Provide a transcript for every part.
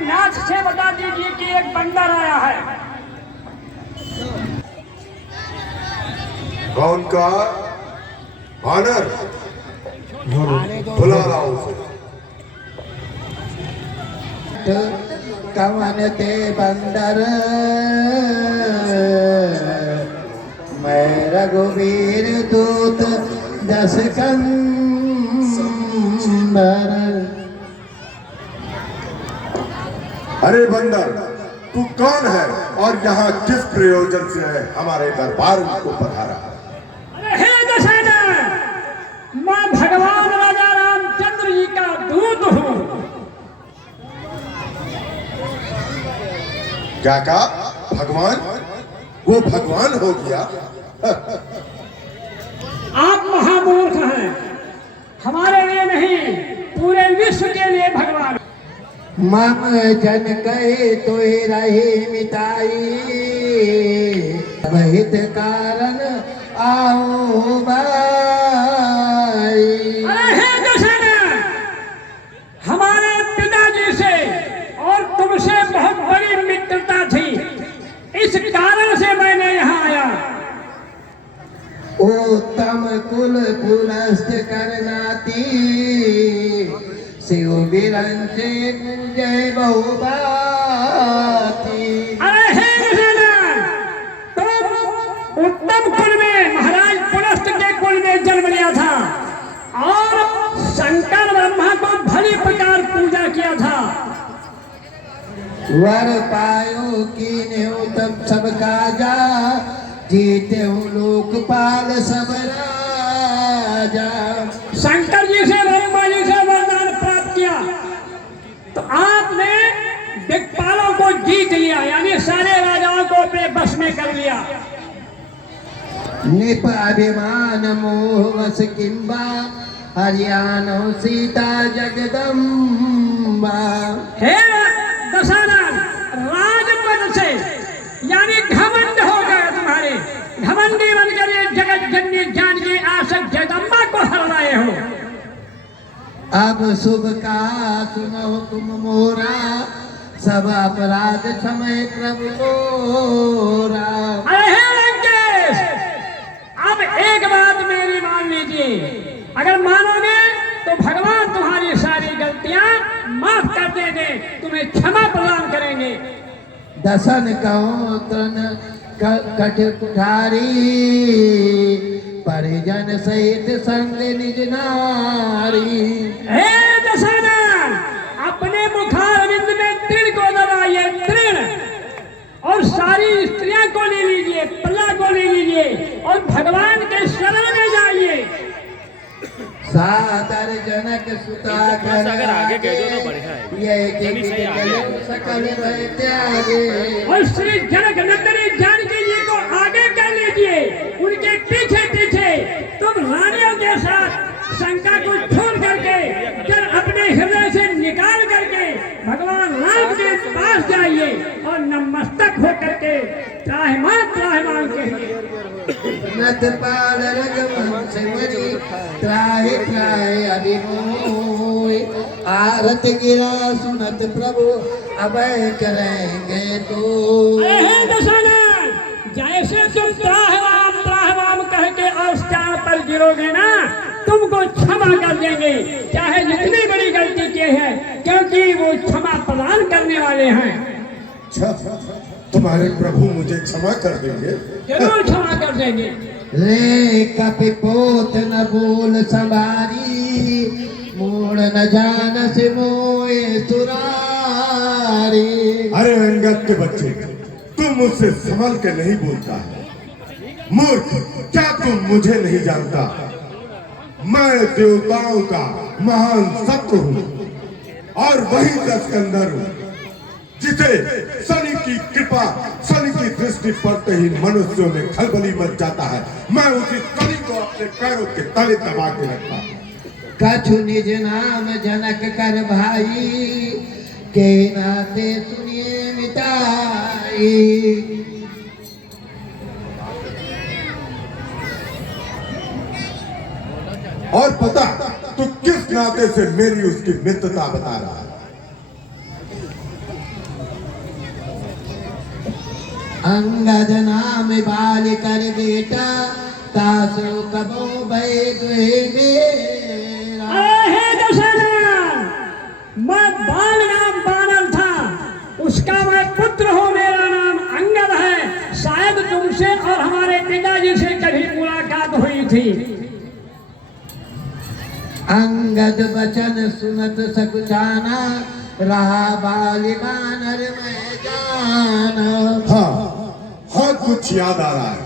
नाच से बता दीजिए कि एक बंदर आया है। कौन का वानर? बुला रहा हूं उसे। कवन ते बंदर मैं रघुवीर दूत दस कंदर। अरे बंदर, तू कौन है और यहाँ किस प्रयोजन से है हमारे दरबार को पधारा? अरे हे दशरथ, मैं भगवान राजा रामचंद्र जी का दूत हूँ। क्या कहा? भगवान? वो भगवान हो गया? आप महामूर्ख हैं, हमारे लिए नहीं पूरे विश्व के लिए भगवान। मम जन कहे तो रहे मिताई बहित कारण आओ बाई। अरे हे दशरथ, हमारे पिताजी से और तुमसे बहुत बड़ी मित्रता थी, इस कारण से मैंने यहाँ आया। उत्तम कुल पुलस्त करनाती शिव बिरंचे जय बहुबाती। अरे हे दशरथ, तुम उत्तम कुल में महाराज पुलस्त के कुल में जन्म लिया था और शंकर ब्रह्मा को भली प्रकार पूजा किया था। वर पायो कीन्हे तब सब काजा जीते हूँ लोकपाल सब राजा। शंकर जी से ब्रह्मा जी से वरदान प्राप्त किया तो आपने दिक्पालों को जीत लिया, यानी सारे राजाओं को अपने बस में कर लिया। निप अभिमान मोह वस किंबा हरियाणा सीता जगदम्बा। हे दशरथ, राजपद से यानी घमंड हो गया तुम्हारे, घमंडी बनकर ये जगत जननी जानकी आशक जगदम्बा को हराए हो। अब शुभ का सुनो तुम मोरा सब अपराध क्षमय प्रभु मोरा। अरे हे लंकेश, अब एक बात मेरी मान लीजिए, अगर मानोगे तो भगवान तुम्हारी सारी गलतियां माफ कर देंगे, तुम्हें क्षमा प्रदान करेंगे। दसन कहो तन कठ कुठारी परिजन सहित संग निज नारी। हे दशरथ, अपने मुखारविंद में तृण को दबाइए, तृण, और सारी स्त्रियां को ले लीजिए, प्रजा को ले लीजिए और भगवान के शरण में जाइए। सादर जनक सुता कर अगर आगे कह दो तो बढ़िया है। ये सकल भय त्यागे। और श्री जनक नंदनी जानकी जी को आगे कर लीजिए, उनके पीछे पीछे तुम रानियों के साथ शंका को छोड़ करके जल अपने हृदय से निकाल करके भगवान राम के पास जाइए और नमस्तक हो करके त्राहिमाम कहिए। नत पाल रगमन से मरी त्राहि त्राहि अभिमोहि। आरत गिरा सुनत प्रभु अभय करेंगे तो। अरे हे दशरथ, जैसे तुम त्राहिमाम कह के और स्थान पर गिरोगे ना, तुमको क्षमा कर देंगे, चाहे जितनी बड़ी गलती की है, क्योंकि वो क्षमा प्रदान करने वाले हैं। तुम्हारे प्रभु मुझे क्षमा कर देंगे? जरूर क्षमा कर देंगे। ले कपिपोत न बोल संभारी मूड न जान से मोए सुरारी। अरे अंगद के बच्चे, तू मुझसे संभल के नहीं बोलता है। मूर्ख, क्या तुम मुझे नहीं जानता? मैं देवताओं का महान शत्रु हूँ और वही दशकंधर हूँ जिसे शनि की कृपा, शनि की दृष्टि पड़ते ही मनुष्यों में खलबली मच जाता है। मैं उसी शनि को अपने पैरों के तले दबा के रखता हूँ। कछु निज नाम जनक कर भाई के नाते सुनिए मिटाई। और पता तू किस नाते से मेरी उसकी मित्रता बता रहा है। अंगद नाम बाल कर बेटा तासो कबो बैग मेरा। अरे दशरथ, मैं बाल नाम बानर था, उसका मैं पुत्र हूँ, मेरा नाम अंगद है। शायद तुमसे और हमारे पिताजी से कभी मुलाकात हुई थी। अंगद वचन सुनत सकुचाना रहा बाल बानर में जाना। हाँ हाँ, कुछ याद आ रहा है।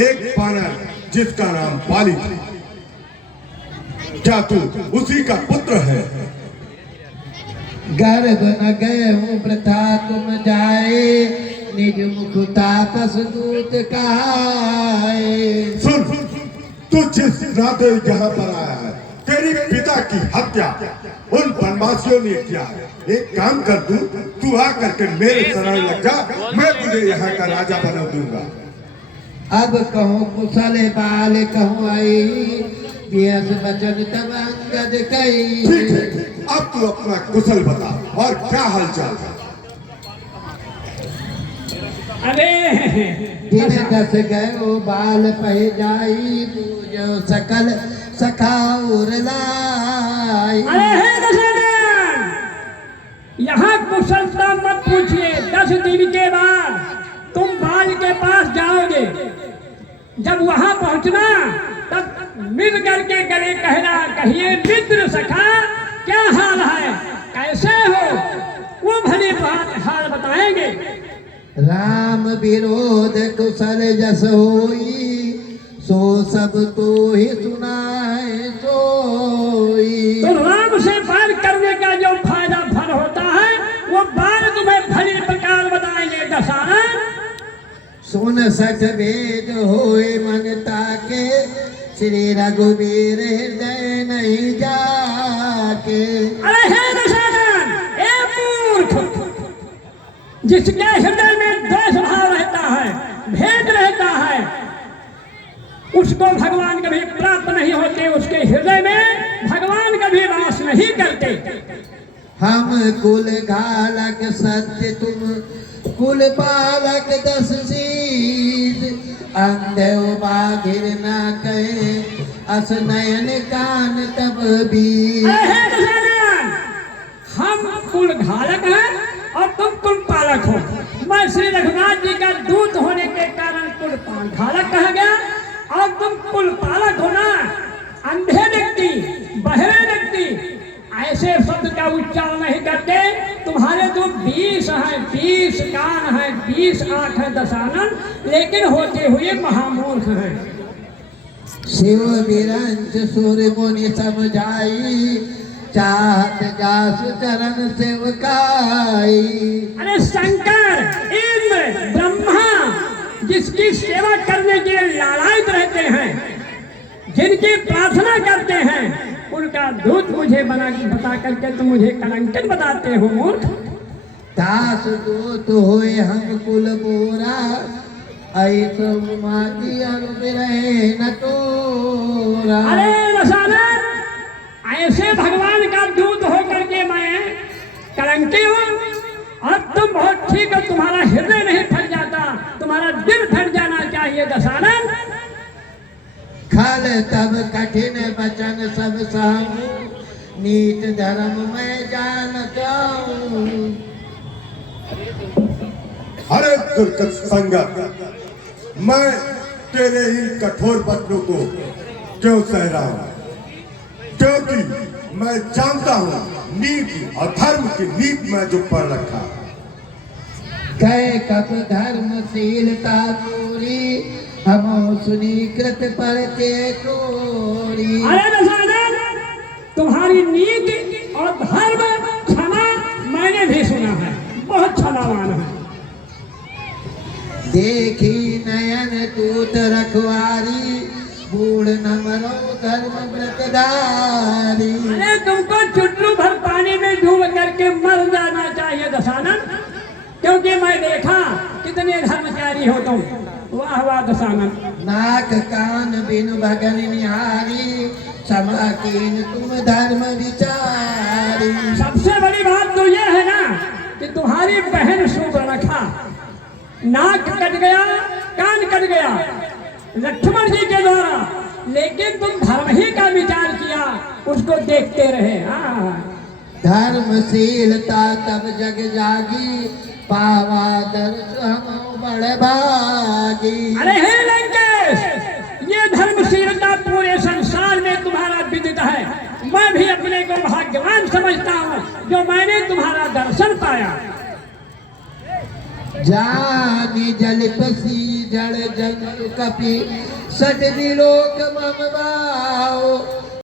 एक बानर जिसका नाम बाली था, क्या तू उसी का पुत्र है? गर्भ न गए हूँ प्रथा तुम जाए निज मुख तापस दूत कहाए। सुन, तू जिस नाते यहाँ पर आया है, तेरी पिता की हत्या उन बनवासियों ने किया है। एक काम कर, तू आकर के मेरे शरण लग जा, मैं तुझे यहाँ का राजा बना दूंगा। अब कहूँ कुशल बाल कहूँ आई व्यस वचन तब अंगद कही। ठीक है, अब तू अपना कुशल बता और क्या हालचाल है? अरे दिन दस गयो बाल पह जाई पूजो सकल सखा उर लाई। अरे हे दशरथ, यहाँ कुशलता मत पूछिए। 10 दिन के बाद तुम बाल के पास जाओगे। जब वहां पहुंचना तब मिल करके गले कहना, कहिए मित्र सखा क्या हाल है, कैसे हो। वो भली बात हाल बताएंगे। राम विरोध कुशल जस होई सो सब तो ही सुनाए सोई। तो राम से बात करने का जो फायदा फल होता है वो बात तुम्हें भली प्रकार बताएंगे दशरथ। सुन सठ वेद होए मन ताके श्री रघुवीर हृदय नहीं जाके। अरे हे दशरथ, ए मूर्ख, जिसके हृदय में द्वेष भाव रहता है, भेद रहता है, उसको भगवान कभी प्राप्त नहीं होते, उसके हृदय में भगवान कभी वास नहीं करते। हम कुल घालक सत्य तुम कुल पालक 10 शीश अंधेव बाघिर न कहे अस नयन कान तब भी। अरे हे दशरथ, हम कुल घालक हैं और तुम कुल पालक हो। मैं श्री रघुनाथ जी का दूत होने के कारण कुल घालक कहा गया और तुम कुल पालक हो ना। अंधे व्यक्ति, बहरे व्यक्ति ऐसे शब्द का उच्चारण नहीं करते। तुम्हारे तो 20 हैं, 20 कान हैं, 20 आंख है दशानन, लेकिन होते हुए महामूर्ख हैं। शिव विरंच सूर्य मुनि समझाई चाहत जास चरण सेवकाई। अरे शंकर, इंद्र, ब्रह्मा जिसकी सेवा करने के लिए लालायित रहते हैं, जिनकी प्रार्थना करते हैं, उनका दूत मुझे बता करके तुम मुझे कलंकित बताते हो मूर्ख। दास दूत होए हम कुल बोरा ऐसो माती अरुप रहे न तोरा। अरे दशरथ, ऐसे भगवान का दूत हो करके मैं कलंकी हूँ और तुम बहुत ठीक हो, तुम्हारा हृदय नहीं फट जाता, तुम्हारा दिल फट जाना चाहिए दशरथ। खल तब कठिन वचन सब सहूं नीत धर्म में जान जाऊं। अरे दुर्गत संगत, मैं तेरे इन कठोर वचनों को क्यों सह रहा हूं? क्योंकि मैं जानता हूं नीति और धर्म की नीति में जो पढ़ रखा। कह कप धर्मशीलता पूरी हमो सुनी कृत पर के तोरी। अरे दशरथ, तुम्हारी नीति और धर्म क्षमा मैंने भी सुना है, बहुत क्षमावान है। देखी नयन दूत रखवारी बूढ़ न मरो धर्म व्रतधारी। अरे तुमको चुटलू भर पानी में डूब करके मर जाना चाहिए दशानन, क्योंकि मैं देखा कितने धर्मचारी हो तुम। वाह वाह दशानन। नाक कान बिनु भगन निहारी समाकीन तुम धर्म विचारी। सबसे बड़ी बात तो यह है ना कि तुम्हारी बहन सुवर्णखा नाक कट गया, कान कट गया लक्ष्मण जी के द्वारा, लेकिन तुम धर्म ही का विचार किया, उसको देखते रहे। हाँ, धर्मशीलता तब जग जागी, पावा दर्श हम बड़े भागी। अरे हे लंकेश, ये धर्मशीलता पूरे संसार में तुम्हारा विदित है। मैं भी अपने को भाग्यवान समझता हूँ जो मैंने तुम्हारा दर्शन पाया। जानी जल पसी जड़ जंतु कपि सट विलोक मम भाव,